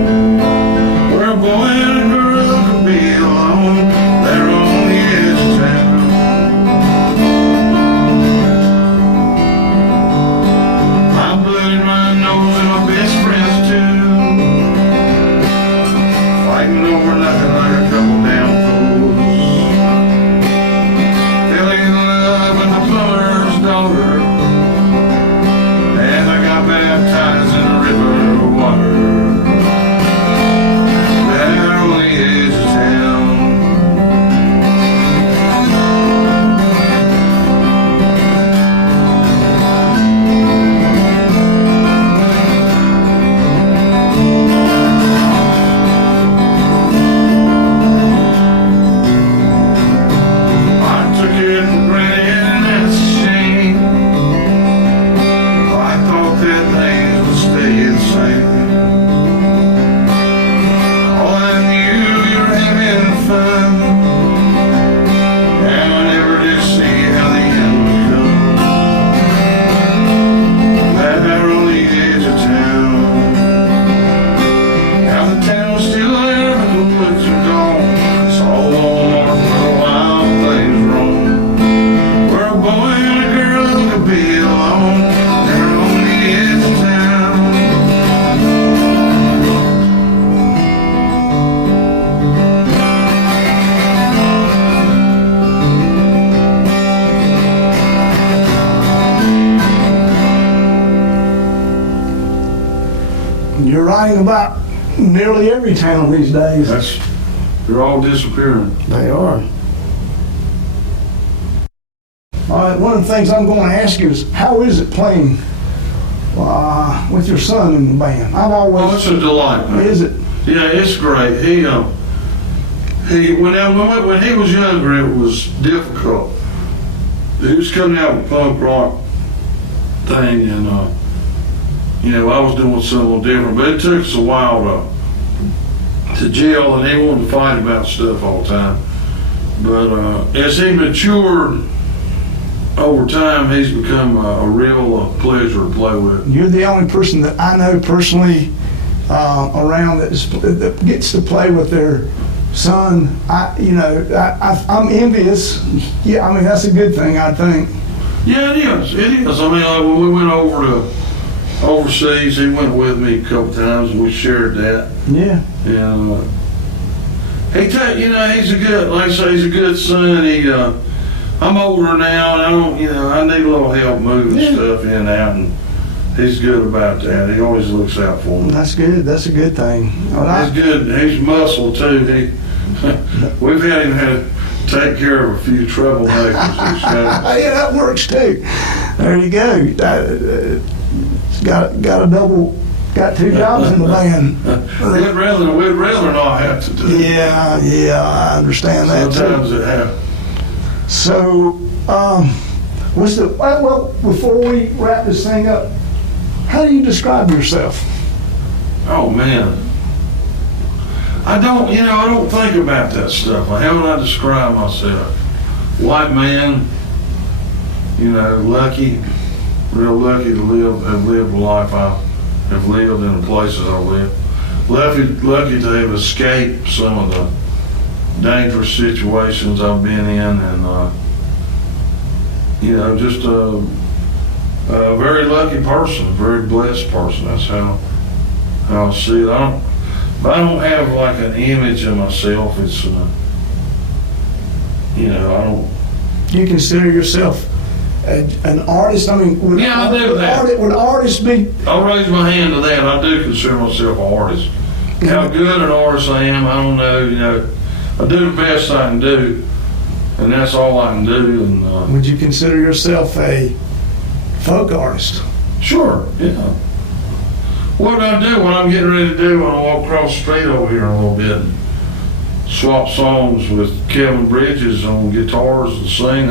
Where a boy and a girl could be alone. There on the edge of town. My blood and my nose and my best friends too, fighting over nothing like a couple damn fools. Fell in love with the plumber's daughter, and I got baptized in a river of water. There on the edge of town. I took it for granted, and that's a shame. I thought that things would stay the same. All I knew, you were having fun, and I never did see how the end would come. There on the edge of town. Now the town's still there, but the woods are gone. It's all on mark where the wild things roam. Where a boy and a girl could be alone. There on the edge of town. You're writing about nearly every town these days. They're all disappearing. They are. All right, one of the things I'm going to ask you is, how is it playing with your son in the band? I've Oh, always. it's a delight, man. Is it? Yeah, it's great. When he was younger, it was difficult. He was coming out with a punk rock thing, and I was doing something different. But it took us a while to gel, and he wanted to fight about stuff all the time. But as he matured over time, he's become a real pleasure to play with. You're the only person that I know personally around that gets to play with their son. I'm envious. Yeah, I mean, that's a good thing, I think. Yeah, it is. It is. I mean, like when we went overseas, he went with me a couple times, and we shared that. Yeah. And he's a good, like I say, he's a good son. I'm older now, and I need a little help moving stuff in and out, and he's good about that. He always looks out for me. That's good. That's a good thing. He's good. He's muscle too. We've had him to take care of a few troublemakers. Yeah, that works too. There you go. Got two jobs in the band. We'd rather not have to do it. Yeah, I understand that. Sometimes it happens. So, Well, before we wrap this thing up, how do you describe yourself? Oh man, I don't think about that stuff. How would I describe myself? White man, lucky, real lucky to have lived the life I have lived in the places I live. Lucky to have escaped some of the dangerous situations I've been in, and just a very lucky person, a very blessed person. That's how I see it. I don't have like an image of myself. It's I don't. Do you consider yourself an artist? I mean, I do that. Would artists be? I'll raise my hand to that. I do consider myself an artist. How good an artist I am, I don't know. I do the best I can do, and that's all I can do. And would you consider yourself a folk artist? Sure, yeah. What do I do when I'm getting ready to do when I walk across the street over here a little bit and swap songs with Kevin Bridges on guitars and sing?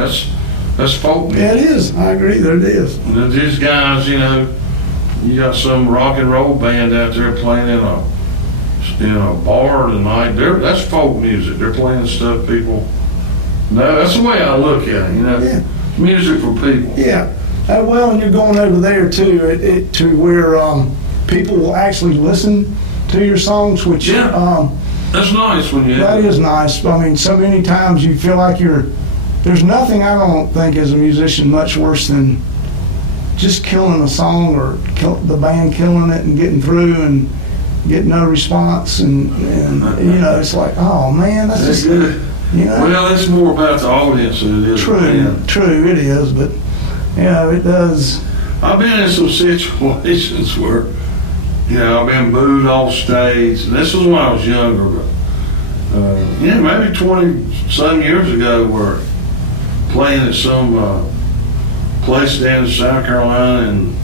That's folk music. Yeah, it is. I agree that it is. And these guys, you got some rock and roll band out there playing in a bar tonight. That's folk music. They're playing stuff people know. That's the way I look at it. Yeah. Music for people. Yeah. Well, and you're going over there too, to where people will actually listen to your songs, which that's nice when you. That is nice. I mean, so many times you feel like there's nothing I don't think as a musician much worse than just killing a song or the band killing it and getting through and getting no response, and it's like, oh man, that's just good. Well, it's more about the audience than it is. True, it is, but it does. I've been in some situations where I've been booed off stage. This was when I was younger, but maybe 20-some years ago, we're playing at some place down in South Carolina, and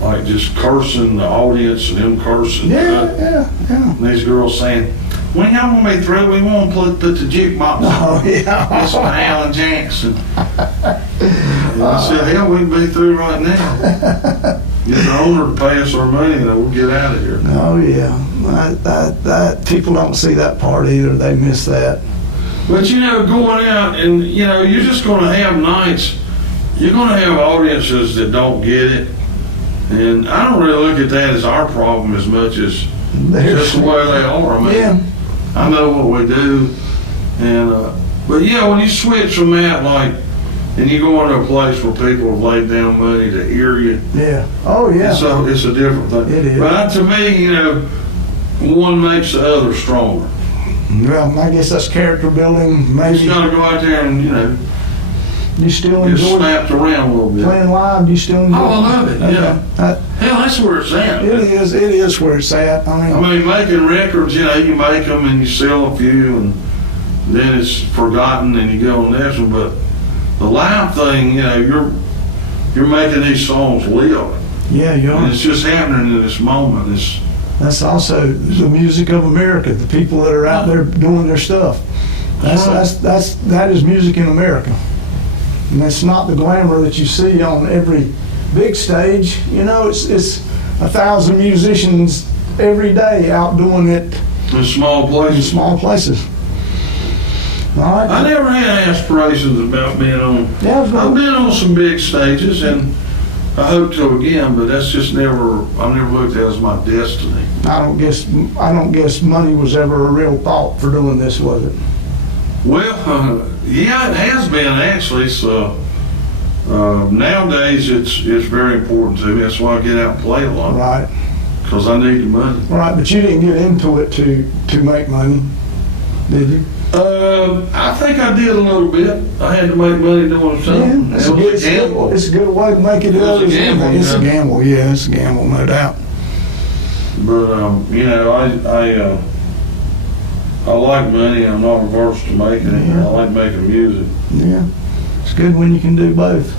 like just cursing the audience and them cursing. Yeah. And these girls saying, "When y'all want me through, we won't put the jukebox." Oh yeah. It's from Alan Jackson. And I said, "Hell, we can be through right now. Get the owner to pay us our money, and we'll get out of here." Oh yeah. That people don't see that part either. They miss that. But going out and you're just going to have nights. You're going to have audiences that don't get it. And I don't really look at that as our problem as much as just the way they are. I mean, I know what we do. And, but when you switch from that, and you go into a place where people have laid down money to hear you. Yeah. Oh, yeah. So it's a different thing. It is. But to me, one makes the other stronger. Well, I guess that's character building. Maybe. You got to go out there and, you still just enjoy snapped around a little bit. Playing live, do you still enjoy I love it, yeah. Hell, that's where it's at. It is where it's at. I mean, making records, you make them and you sell a few, and then it's forgotten and you go on the next one. But the live thing, you're making these songs live. Yeah, you are. And it's just happening in this moment. That's also the music of America, the people that are out there doing their stuff. That is music in America. And it's not the glamour that you see on every big stage. It's 1,000 musicians every day out doing it in small places. All right. I never had aspirations about being on. Yeah, I've been on some big stages, and I hope to again, but that's just I never looked at it as my destiny. I don't guess money was ever a real thought for doing this, was it? Well, yeah, it has been actually. So nowadays, it's very important to me. That's why I get out and play a lot. Right. Because I need the money. Right, but you didn't get into it to make money, did you? I think I did a little bit. I had to make money doing something. Yeah, it's a good way to make it. It's a gamble. It's a gamble. Yeah, it's a gamble, no doubt. But I like money. I'm not averse to making it. Yeah. I like making music. Yeah, it's good when you can do both.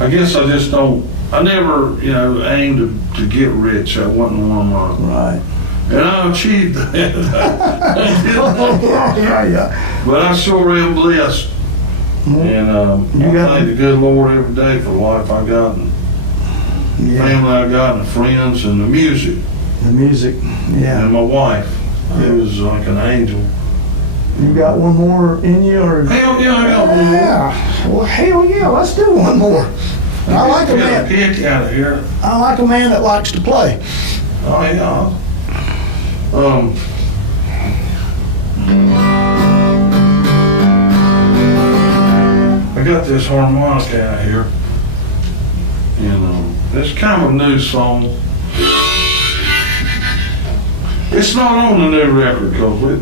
I guess I just don't. I never, aimed to get rich. I wasn't one of my. Right. And I achieved that. Yeah. But I sure am blessed And I thank the good Lord every day for the life I got, and family I got, and the friends, and the music. The music, yeah. And my wife, it was like an angel. You got one more in you, or? Hell yeah, I got one more. Yeah. Well, hell yeah, let's do one more. I like a man. Get a kick out of here. I like a man that likes to play. Oh yeah. I got this harmonica out here, and it's kind of a new song. It's not on the new record because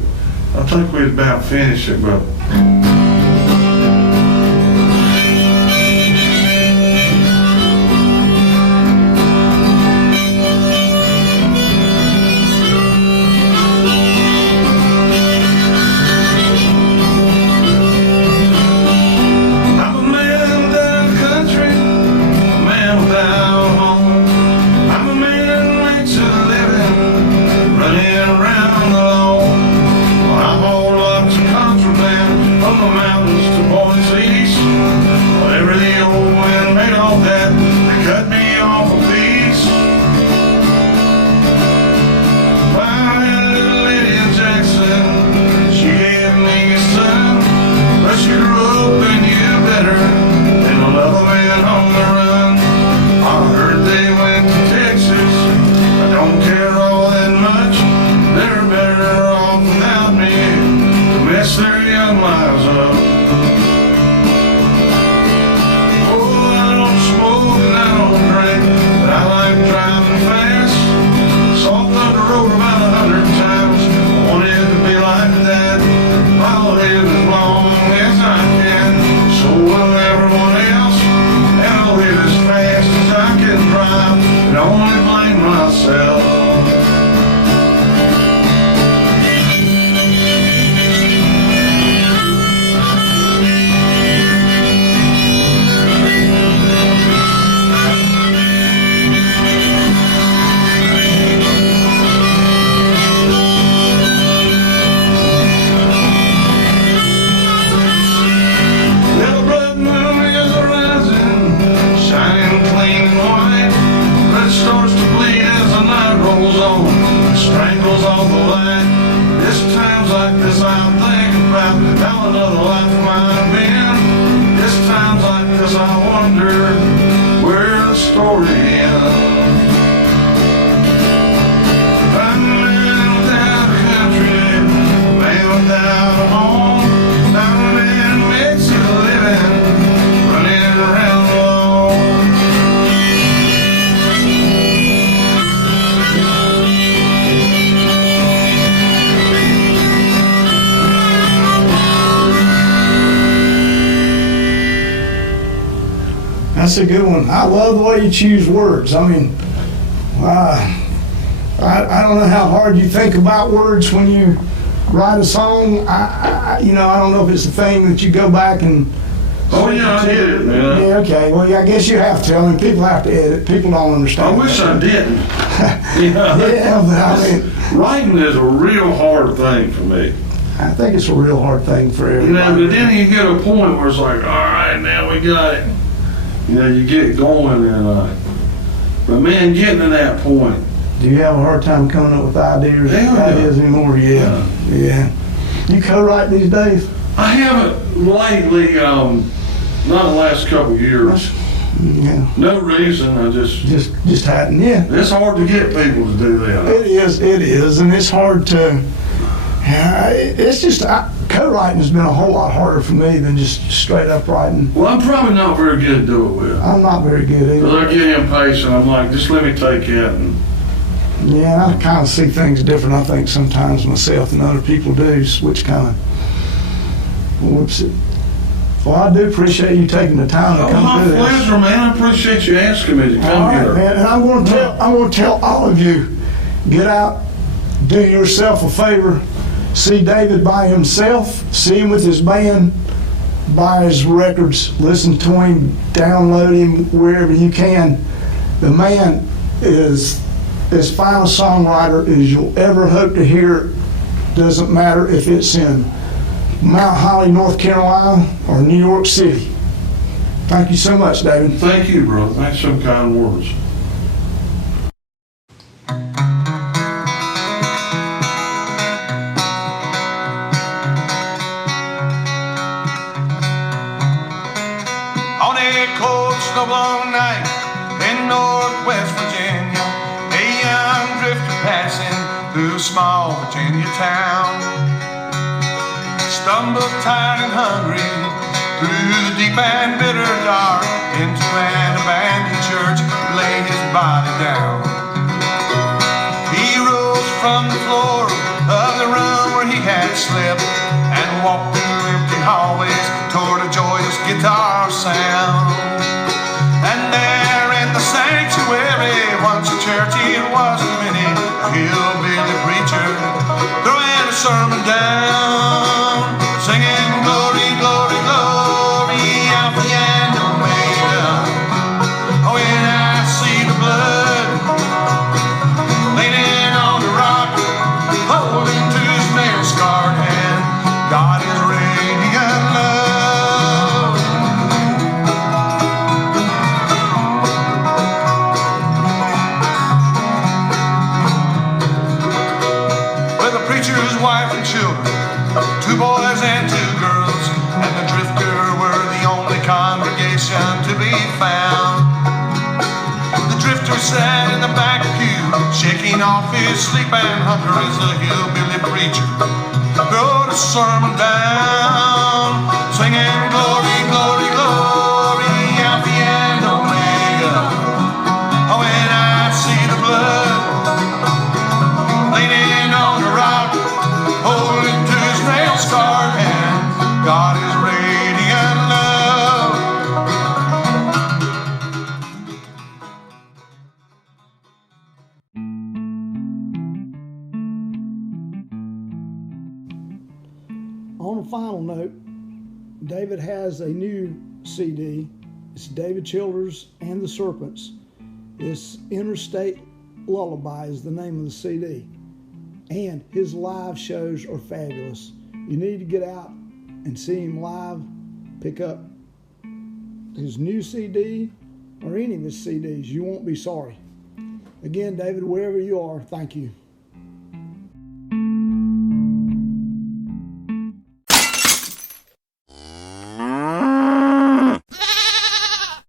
I think we'd about finished it, but. That's a good one. I love the way you choose words. I mean, I don't know how hard you think about words when you write a song. I don't know if it's a thing that you go back and. Oh yeah, I get it, man. Yeah, okay. Well, yeah, I guess you have to. I mean, people have to edit. People don't understand. I wish I didn't. Yeah, but I mean, writing is a real hard thing for me. I think it's a real hard thing for everybody. But then you get a point where it's like, all right, now we got it. You get going, and but man, getting to that point. Do you have a hard time coming up with ideas Yeah. anymore? Yeah. You co-write these days? I haven't lately, not the last couple of years. Yeah. No reason, I just hadn't. Yeah. It's hard to get people to do that. It is, and it's hard to. It's just co-writing has been a whole lot harder for me than just straight up writing. Well, I'm probably not very good to do it with. I'm not very good either. Because I get impatient. I'm like, just let me take it. And yeah, I kind of see things different, I think, sometimes myself than other people do, which kind of whoops it. Well, I do appreciate you taking the time to come through this. My pleasure, man. I appreciate you asking me to come here. Man, and I'm going to tell all of you, get out, do yourself a favor. See David by himself, see him with his band, buy his records, listen to him, download him wherever you can. The man is as fine a songwriter as you'll ever hope to hear. Doesn't matter if it's in Mount Holly, North Carolina, or New York City. Thank you so much, David. Thank you, brother. Thanks for some kind words. On a cold, snow-blown night in Northwest Virginia, a young drifter passing through a small Virginia town stumbled tired and hungry through the deep and bitter dark into an abandoned church, laid his body down. He rose from the floor of the room where he had slept and walked through empty hallways toward a joyous guitar sound. And there in the sanctuary, once a church, it wasn't many, a hillbilly preacher throwing a sermon down, singing glory, glory, glory, Alpha and Omega. Oh, when I see the blood leaning on the rock, holding to his nail-scarred hand, God is radiant love. With the preacher's wife and children, 2 boys and 2 girls, and the drifter were the only congregation to be found. The drifter sat in the back pew, shaking off his sleep and hunger as the hillbilly preacher wrote a sermon down, singing glory, glory, glory, Alpha and Omega. Oh, when I see the blood leaning on the rock, holding to his nail-scarred hand, God is radiant love. On a final note, David has a new CD. It's David Childers and the Serpents. It's Interstate Lullaby is the name of the CD. And his live shows are fabulous. You need to get out and see him live. Pick up his new CD or any of his CDs. You won't be sorry. Again, David, wherever you are, thank you.